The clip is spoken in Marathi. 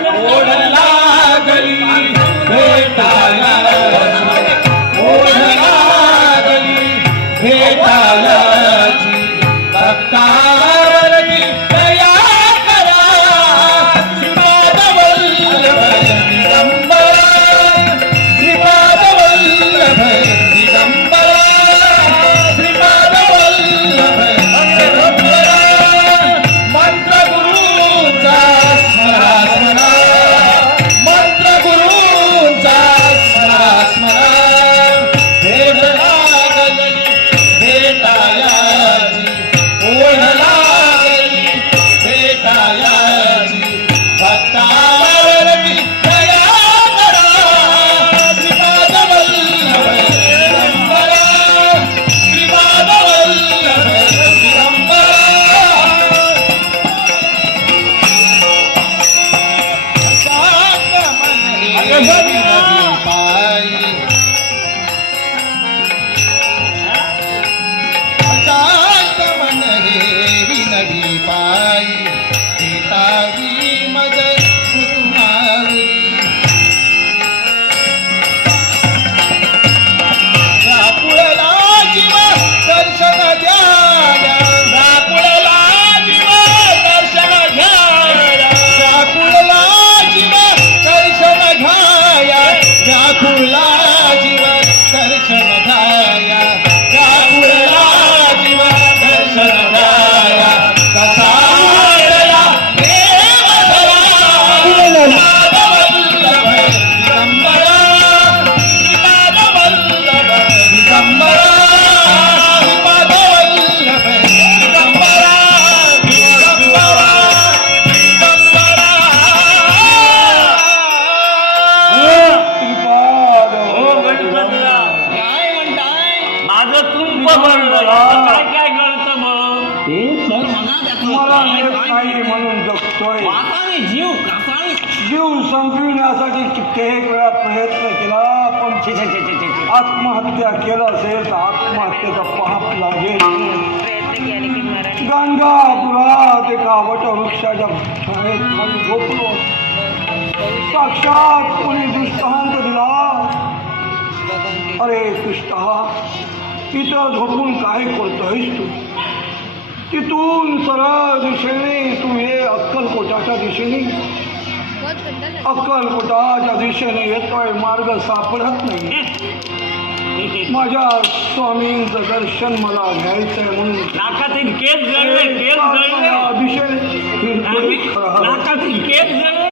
ओढ लागली भेटायची, ओढ लागली भेटायची, भक्तावरती दया करा श्रीपाद वल्लभ दिगंबरा, श्रीपाद वल्लभ दिगंबरा, श्रीपाद वल्लभ दिगंबरा. मंत्र गुरूचा स्मरा स्मरा, मंत्र गुरूचा स्मरा स्मरा. भेट लागली भेटायची, ओढ लागली भेटायची, भक्तावरती दया करा श्रीपाद वल्लभ दिगंबरा, श्रीपाद वल्लभ दिगंबरा. काय काय कळतं मग ते सर मला येत नाही म्हणून जगतोय. वाताने जीव कासाळी जीव संपविण्यासाठी कित्येक वेळा प्रयत्न केला, पण छे छे छे छे छे छे. आत्महत्या केलं असेल तर आत्महत्येचा पाप लागेल. प्रयत्न केले की मरण गाणगापुरात एका वटवृक्षाच्या छायेत मी झोपलो. साक्षात कोणी दृष्टांत दिला. अरे कृष्णा, इथं झोपून काय करतोयस तू? तिथून सरळ दिशेने तू ये अक्कलकोटाच्या दिशेने. अक्कलकोटाच्या दिशेने येतोय, मार्ग सापडत नाही. माझ्या स्वामींचं दर्शन मला घ्यायचंय म्हणून नाकातील केस जळले, केस जळले, दिशेने नाकातील केस जळले.